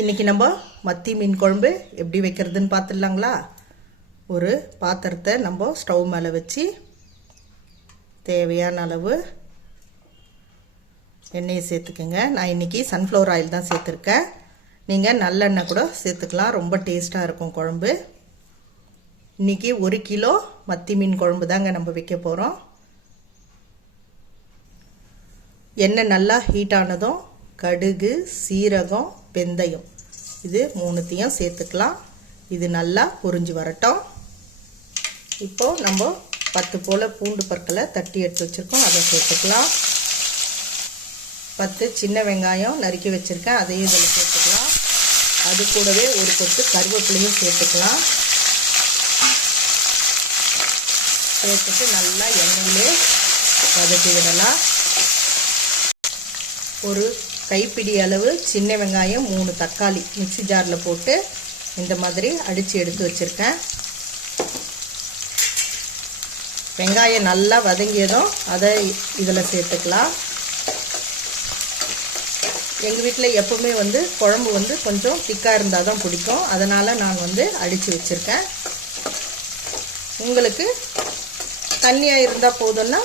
இன்றைக்கி நம்ம மத்தி மீன் குழம்பு எப்படி வைக்கிறதுன்னு பார்த்துடலாங்களா? ஒரு பாத்திரத்தை நம்ம ஸ்டவ் மேலே வச்சு தேவையான அளவு எண்ணெயை சேர்த்துக்குங்க. நான் இன்றைக்கி சன்ஃப்ளவர் ஆயில் தான் சேர்த்துருக்கேன். நீங்கள் நல்லெண்ணெய் கூட சேர்த்துக்கலாம். ரொம்ப டேஸ்ட்டாக இருக்கும் குழம்பு. இன்றைக்கி ஒரு கிலோ மத்தி மீன் குழம்பு தாங்க நம்ம வைக்க போகிறோம் எண்ணெய் நல்லா ஹீட் ஆனதும் கடுகு சீரகம் வெந்தயம். இது மூணுத்தையும் சேர்த்துக்கலாம். இது நல்லா பொறிஞ்சு வரட்டும். இப்போது நம்ம பத்து போல் பூண்டு பற்களை தட்டி எடுத்து வச்சுருக்கோம். அதை சேர்த்துக்கலாம். பத்து சின்ன வெங்காயம் நறுக்கி வச்சுருக்கேன். அதையும் இதில் சேர்த்துக்கலாம். அது கூடவே ஒரு கொத்து கருவேப்பிலையும் சேர்த்துக்கலாம். சேர்த்துட்டு நல்லா எண்ணெயிலே வதக்கி விடலாம். ஒரு கைப்பிடி அளவு சின்ன வெங்காயம் மூணு தக்காளி மிக்சி ஜாரில் போட்டு இந்த மாதிரி அடித்து எடுத்து வச்சுருக்கேன். வெங்காயம் நல்லா வதங்கியதும் அதை இதில் சேர்த்துக்கலாம். எங்கள் வீட்டில் எப்போவுமே வந்து குழம்பு வந்து கொஞ்சம் திக்காக இருந்தால் தான் பிடிக்கும். அதனால் நான் வந்து அடித்து வச்சுருக்கேன். உங்களுக்கு தண்ணியாக இருந்தால் போதும்னா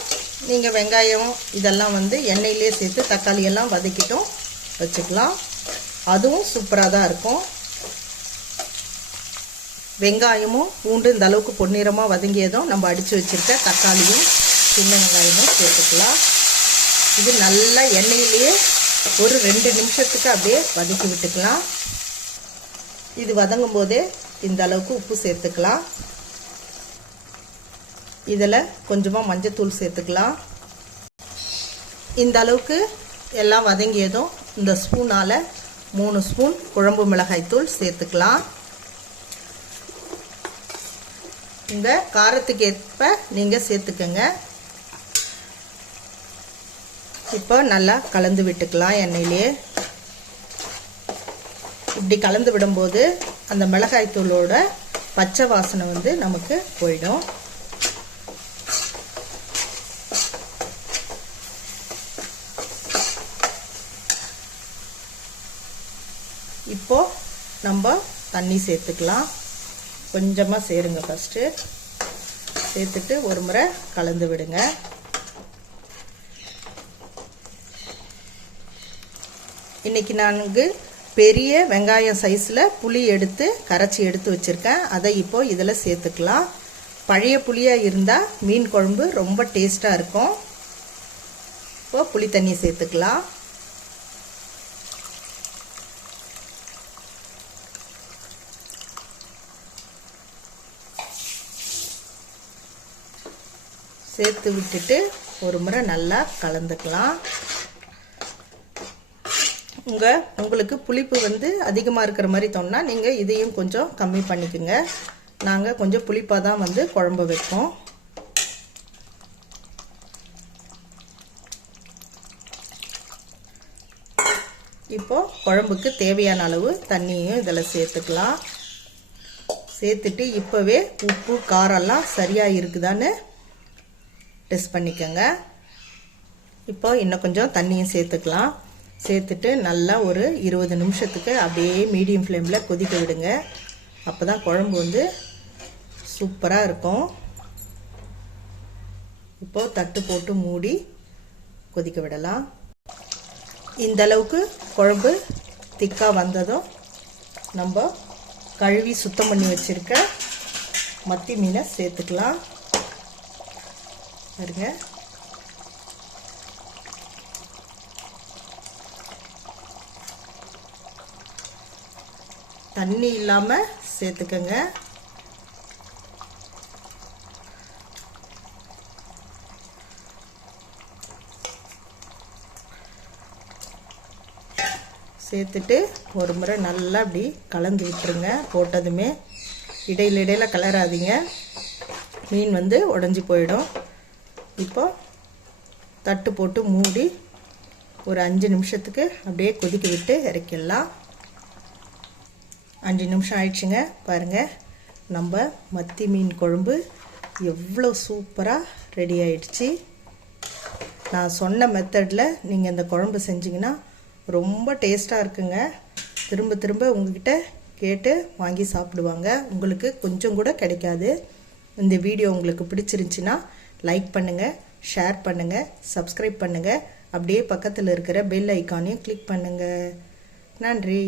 நீங்கள் வெங்காயம் இதெல்லாம் வந்து எண்ணெயிலே சேர்த்து தக்காளி எல்லாம் வதக்கிட்டும். வச்சுக்கலாம். அதுவும் சூப்பராக தான் இருக்கும். வெங்காயமும் பூண்டு இந்த அளவுக்கு பொன்னிறமாக வதங்கியதும் நம்ம அடித்து வச்சுருக்க தக்காளியும் சின்ன வெங்காயமும் சேர்த்துக்கலாம். இது நல்லா எண்ணெயிலேயே ஒரு ரெண்டு நிமிஷத்துக்கு அப்படியே வதக்கி விட்டுக்கலாம். இது வதங்கும் போதே இந்த அளவுக்கு உப்பு சேர்த்துக்கலாம். இதில் கொஞ்சமாக மஞ்சத்தூள் சேர்த்துக்கலாம். இந்த அளவுக்கு எல்லாம் வதங்கியதும் இந்த ஸ்பூனால் மூணு ஸ்பூன் குழம்பு மிளகாய்த்தூள் சேர்த்துக்கலாம். இந்த காரத்துக்கு ஏற்ப நீங்கள் சேர்த்துக்கோங்க. இப்போ நல்லா கலந்து விட்டுக்கலாம் எண்ணெயிலே. இப்படி கலந்து விடும்போது அந்த மிளகாய்த்தூளோட பச்சை வாசனை வந்து நமக்கு போயிடும். இப்போ நம்ம தண்ணி சேர்த்துக்கலாம். கொஞ்சமாக சேருங்க ஃபஸ்ட்டு சேர்த்துட்டு ஒரு முறை கலந்து விடுங்க. இன்னைக்கு நான்கு பெரிய வெங்காயம் சைஸில் புளி எடுத்து கரைச்சி எடுத்து வச்சுருக்கேன். அதை இப்போ இதில் சேர்த்துக்கலாம். பழைய புளியாக இருந்தால் மீன் குழம்பு ரொம்ப டேஸ்ட்டாக இருக்கும். இப்போ புளி தண்ணி சேர்த்துக்கலாம். சேர்த்து விட்டுட்டு ஒரு முறை நல்லா கலந்துக்கலாம். உங்கள் உங்களுக்கு புளிப்பு வந்து அதிகமாக இருக்கிற மாதிரி தோணுனா நீங்கள் இதையும் கொஞ்சம் கம்மி பண்ணிக்கோங்க. நாங்கள் கொஞ்சம் புளிப்பாக தான் வந்து குழம்பு வைப்போம். இப்போது குழம்புக்கு தேவையான அளவு தண்ணியும் இதில் சேர்த்துக்கலாம். சேர்த்துட்டு இப்போவே உப்பு காரம்லாம் சரியாக இருக்குதான்னு டெஸ்ட் பண்ணிக்கோங்க. இப்போ இன்னும் கொஞ்சம் தண்ணியும் சேர்த்துக்கலாம். சேர்த்துட்டு நல்லா ஒரு இருபது நிமிஷத்துக்கு அப்படியே மீடியம் ஃப்ளேமில் கொதிக்க விடுங்க. அப்போ தான் குழம்பு வந்து சூப்பராக இருக்கும். இப்போது தட்டு போட்டு மூடி கொதிக்க விடலாம். இந்த அளவுக்கு குழம்பு திக்காக வந்ததும் நம்ம கழுவி சுத்தம் பண்ணி வச்சுருக்க மத்தி மீனை சேர்த்துக்கலாம். பாருங்க. தண்ணி இல்லாமல் சேர்த்துக்கங்க. சேர்த்துட்டு ஒரு முறை நல்லா அப்படி கலந்து விட்டுருங்க. போட்டதுமே இடையில இடையில கலராதிங்க. மீன் வந்து உடஞ்சி போயிடும். இப்போ தட்டு போட்டு மூடி ஒரு அஞ்சு நிமிஷத்துக்கு அப்படியே கொதிக்க விட்டு இறக்கிடலாம். அஞ்சு நிமிஷம் ஆயிடுச்சுங்க. பாருங்கள் நம்ம மத்தி மீன் குழம்பு எவ்வளோ சூப்பராக ரெடி ஆயிடுச்சு. நான் சொன்ன மெத்தடில் நீங்கள் இந்த குழம்பு செஞ்சிங்கன்னா ரொம்ப டேஸ்ட்டாக இருக்குங்க. திரும்ப திரும்ப உங்ககிட்ட கேட்டு வாங்கி சாப்பிடுவாங்க. உங்களுக்கு கொஞ்சம் கூட கிடைக்காது. இந்த வீடியோ உங்களுக்கு பிடிச்சிருந்துச்சின்னா லைக் பண்ணுங்கள் ஷேர் பண்ணுங்கள் சப்ஸ்கிரைப் பண்ணுங்கள் அப்படியே பக்கத்தில் இருக்கிற பெல் ஐக்கானையும் கிளிக் பண்ணுங்கள் நன்றி.